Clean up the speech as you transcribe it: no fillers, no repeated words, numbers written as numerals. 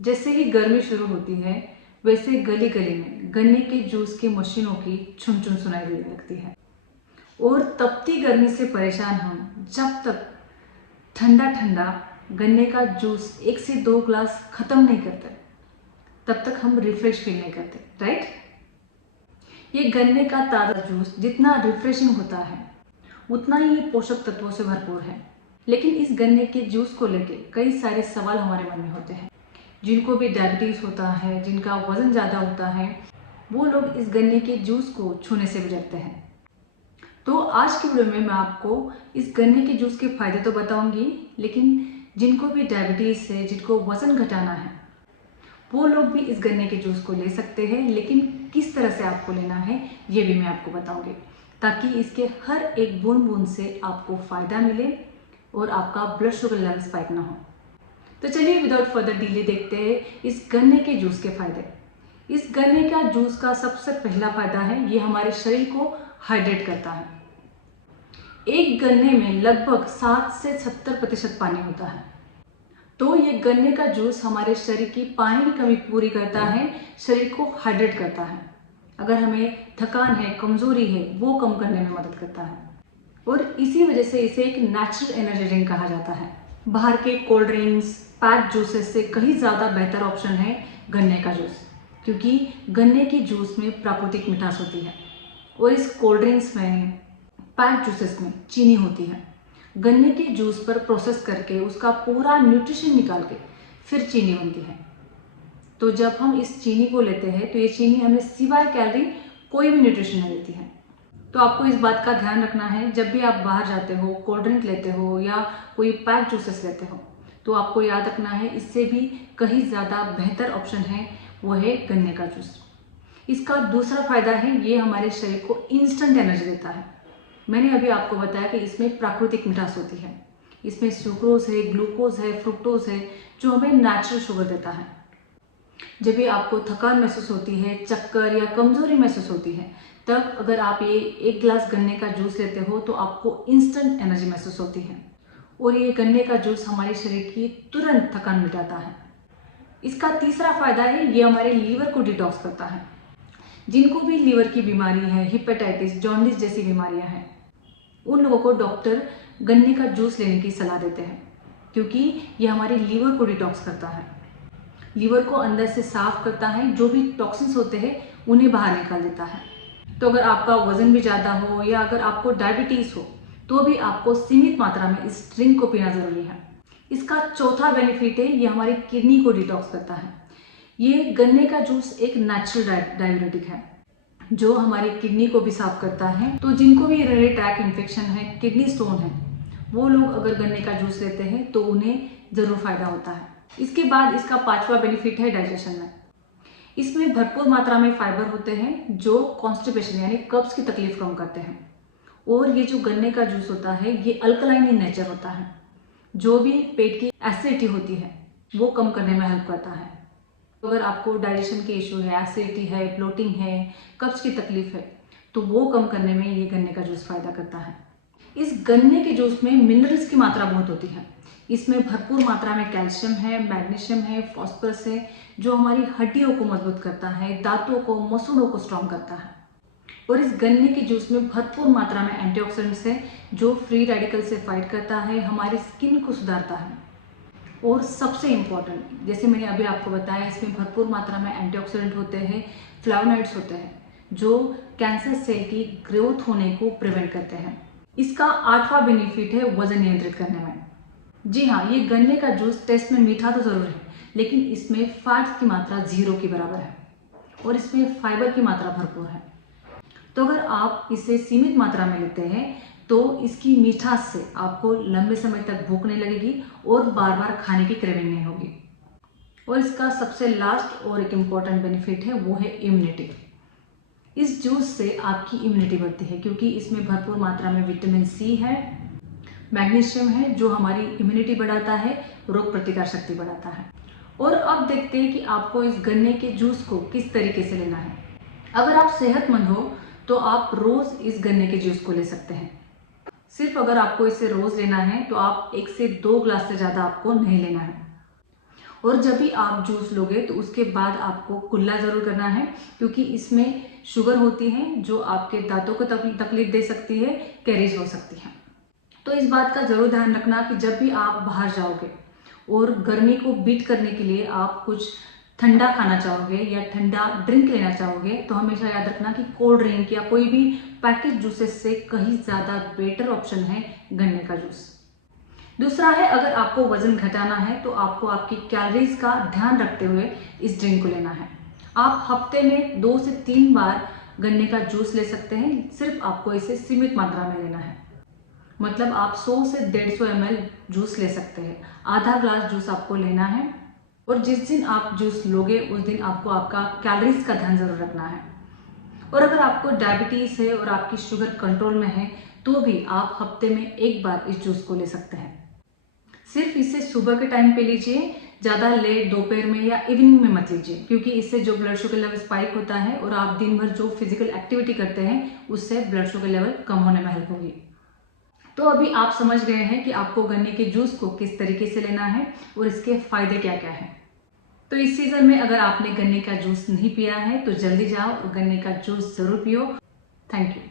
जैसे ही गर्मी शुरू होती है वैसे गली गली में गन्ने के जूस की मशीनों की छुन छुन सुनाई देने लगती है। और तपती गर्मी से परेशान हम जब तक ठंडा ठंडा गन्ने का जूस 1 से 2 ग्लास खत्म नहीं करते तब तक हम रिफ्रेश फील नहीं करते, राइट। ये गन्ने का ताज़ा जूस जितना रिफ्रेशिंग होता है उतना ही ये पोषक तत्वों से भरपूर है। लेकिन इस गन्ने के जूस को लेके कई सारे सवाल हमारे मन में होते हैं। जिनको भी डायबिटीज़ होता है, जिनका वज़न ज़्यादा होता है, वो लोग इस गन्ने के जूस को छूने से भी डरते हैं। तो आज की वीडियो में मैं आपको इस गन्ने के जूस के फ़ायदे तो बताऊंगी, लेकिन जिनको भी डायबिटीज़ है, जिनको वज़न घटाना है, वो लोग भी इस गन्ने के जूस को ले सकते हैं। लेकिन किस तरह से आपको लेना है ये भी मैं आपको बताऊंगी, ताकि इसके हर एक बूंद बूंद से आपको फ़ायदा मिले और आपका ब्लड शुगर लेवल स्पाइक ना हो। तो चलिए विदाउट फर्दर डिले देखते हैं इस गन्ने के जूस के फ़ायदे। इस गन्ने का जूस का सबसे पहला फ़ायदा है ये हमारे शरीर को हाइड्रेट करता है। एक गन्ने में लगभग 60 से 70% पानी होता है, तो ये गन्ने का जूस हमारे शरीर की पानी की कमी पूरी करता है, शरीर को हाइड्रेट करता है। अगर हमें थकान है, कमजोरी है, वो कम करने में मदद करता है। और इसी वजह से इसे एक नेचुरल एनर्जी ड्रिंक कहा जाता है। बाहर के कोल्ड ड्रिंक्स, पैक जूसेस से कहीं ज़्यादा बेहतर ऑप्शन है गन्ने का जूस, क्योंकि गन्ने की जूस में प्राकृतिक मिठास होती है और इस कोल्ड ड्रिंक्स में, पैक जूसेस में चीनी होती है। गन्ने के जूस पर प्रोसेस करके उसका पूरा न्यूट्रिशन निकाल के फिर चीनी बनती है। तो जब हम इस चीनी को लेते हैं तो ये चीनी हमें सिवाय कैलोरी कोई भी न्यूट्रिशन नहीं देती है। तो आपको इस बात का ध्यान रखना है, जब भी आप बाहर जाते हो, कोल्ड ड्रिंक लेते हो या कोई पैक जूसेस लेते हो, तो आपको याद रखना है इससे भी कहीं ज़्यादा बेहतर ऑप्शन है वो है गन्ने का जूस। इसका दूसरा फायदा है ये हमारे शरीर को इंस्टेंट एनर्जी देता है। मैंने अभी आपको बताया कि इसमें प्राकृतिक मिठास होती है, इसमें सुक्रोज है, ग्लूकोज है, फ्रुक्टोज है, जो हमें नेचुरल शुगर देता है। जब भी आपको थकान महसूस होती है, चक्कर या कमजोरी महसूस होती है, तब अगर आप ये 1 ग्लास गन्ने का जूस लेते हो तो आपको इंस्टेंट एनर्जी महसूस होती है। और ये गन्ने का जूस हमारे शरीर की तुरंत थकान मिटाता है। इसका तीसरा फायदा है ये हमारे लीवर को डिटॉक्स करता है। जिनको भी लीवर की बीमारी है, हिपेटाइटिस, जॉन्डिस जैसी बीमारियां हैं, उन लोगों को डॉक्टर गन्ने का जूस लेने की सलाह देते हैं, क्योंकि ये हमारे लीवर को डिटॉक्स करता है, लीवर को अंदर से साफ करता है, जो भी टॉक्सिन्स होते हैं उन्हें बाहर निकाल देता है। तो अगर आपका वजन भी ज़्यादा हो या अगर आपको डायबिटीज़ हो तो भी आपको सीमित मात्रा में इस ड्रिंक को पीना ज़रूरी है। इसका चौथा बेनिफिट है ये हमारी किडनी को डिटॉक्स करता है। ये गन्ने का जूस एक नेचुरल डाययूरेटिक है जो हमारी किडनी को भी साफ करता है। तो जिनको भी यूरिनरी ट्रैक इन्फेक्शन है, किडनी स्टोन है, वो लोग अगर गन्ने का जूस लेते हैं तो उन्हें ज़रूर फायदा होता है। इसके बाद इसका पांचवा बेनिफिट है डाइजेशन में। इसमें भरपूर मात्रा में फाइबर होते हैं जो कॉन्स्टिपेशन यानी कब्ज की तकलीफ कम करते हैं। और ये जो गन्ने का जूस होता है ये अल्कलाइन इन नेचर होता है, जो भी पेट की एसिडिटी होती है वो कम करने में हेल्प करता है। अगर आपको डाइजेशन के इशू है, एसिडिटी है, ब्लोटिंग है, कब्ज की तकलीफ है, तो वो कम करने में ये गन्ने का जूस फायदा करता है। इस गन्ने के जूस में मिनरल्स की मात्रा बहुत होती है। इसमें भरपूर मात्रा में कैल्शियम है, मैग्नीशियम है, फॉस्फोरस है, जो हमारी हड्डियों को मजबूत करता है, दांतों को, मसूड़ों को स्ट्रॉन्ग करता है। और इस गन्ने के जूस में भरपूर मात्रा में एंटीऑक्सीडेंट्स है जो फ्री रेडिकल से फाइट करता है, हमारी स्किन को सुधारता है। और सबसे इम्पॉर्टेंट, जैसे मैंने अभी आपको बताया, इसमें भरपूर मात्रा में एंटीऑक्सीडेंट होते हैं, फ्लावोनॉइड्स होते हैं, जो कैंसर सेल की ग्रोथ होने को प्रिवेंट करते हैं। इसका आठवां बेनिफिट है वजन नियंत्रित करने में। जी हाँ, ये गन्ने का जूस टेस्ट में मीठा तो ज़रूर है, लेकिन इसमें फैट्स की मात्रा 0 के बराबर है और इसमें फाइबर की मात्रा भरपूर है। तो अगर आप इसे सीमित मात्रा में लेते हैं तो इसकी मिठास से आपको लंबे समय तक भूख नहीं लगेगी और बार बार खाने की क्रेविंग नहीं होगी। और इसका सबसे लास्ट और एक इम्पॉर्टेंट बेनिफिट है वो है इम्यूनिटी। इस जूस से आपकी इम्यूनिटी बढ़ती है, क्योंकि इसमें भरपूर मात्रा में विटामिन सी है, मैग्नीशियम है, जो हमारी इम्यूनिटी बढ़ाता है, रोग प्रतिकार शक्ति बढ़ाता है। और अब देखते हैं कि आपको इस गन्ने के जूस को किस तरीके से लेना है। अगर आप सेहतमंद हो तो आप रोज़ इस गन्ने के जूस को ले सकते हैं। सिर्फ अगर आपको इसे रोज़ लेना है तो आप 1 से 2 ग्लास से ज़्यादा आपको नहीं लेना है। और जब भी आप जूस लोगे तो उसके बाद आपको कुल्ला ज़रूर करना है, क्योंकि इसमें शुगर होती है जो आपके दांतों को तकलीफ दे सकती है, कैरीज हो सकती है। तो इस बात का ज़रूर ध्यान रखना कि जब भी आप बाहर जाओगे और गर्मी को बीट करने के लिए आप कुछ ठंडा खाना चाहोगे या ठंडा ड्रिंक लेना चाहोगे, तो हमेशा याद रखना कि कोल्ड ड्रिंक या कोई भी पैकेज जूसेस से कहीं ज़्यादा बेटर ऑप्शन है गन्ने का जूस। दूसरा है, अगर आपको वजन घटाना है तो आपको आपकी कैलोरीज का ध्यान रखते हुए इस ड्रिंक को लेना है। आप हफ्ते में 2 से 3 बार गन्ने का जूस ले सकते हैं, सिर्फ आपको इसे सीमित मात्रा में लेना है। मतलब आप 100 से 150 ml जूस ले सकते हैं। आधा ग्लास जूस आपको लेना है और जिस दिन आप जूस लोगे उस दिन आपको आपका कैलोरीज का ध्यान जरूर रखना है। और अगर आपको डायबिटीज़ है और आपकी शुगर कंट्रोल में है तो भी आप हफ्ते में 1 बार इस जूस को ले सकते हैं। सिर्फ इसे सुबह के टाइम पे लीजिए, ज़्यादा लेट दोपहर में या इवनिंग में मत लीजिए, क्योंकि इससे जो ब्लड शुगर लेवल स्पाइक होता है और आप दिन भर जो फिजिकल एक्टिविटी करते हैं उससे ब्लड शुगर लेवल कम होने में हेल्प होगी। तो अभी आप समझ गए हैं कि आपको गन्ने के जूस को किस तरीके से लेना है और इसके फायदे क्या क्या हैं। तो इस सीजन में अगर आपने गन्ने का जूस नहीं पिया है तो जल्दी जाओ और गन्ने का जूस जरूर पियो। Thank you.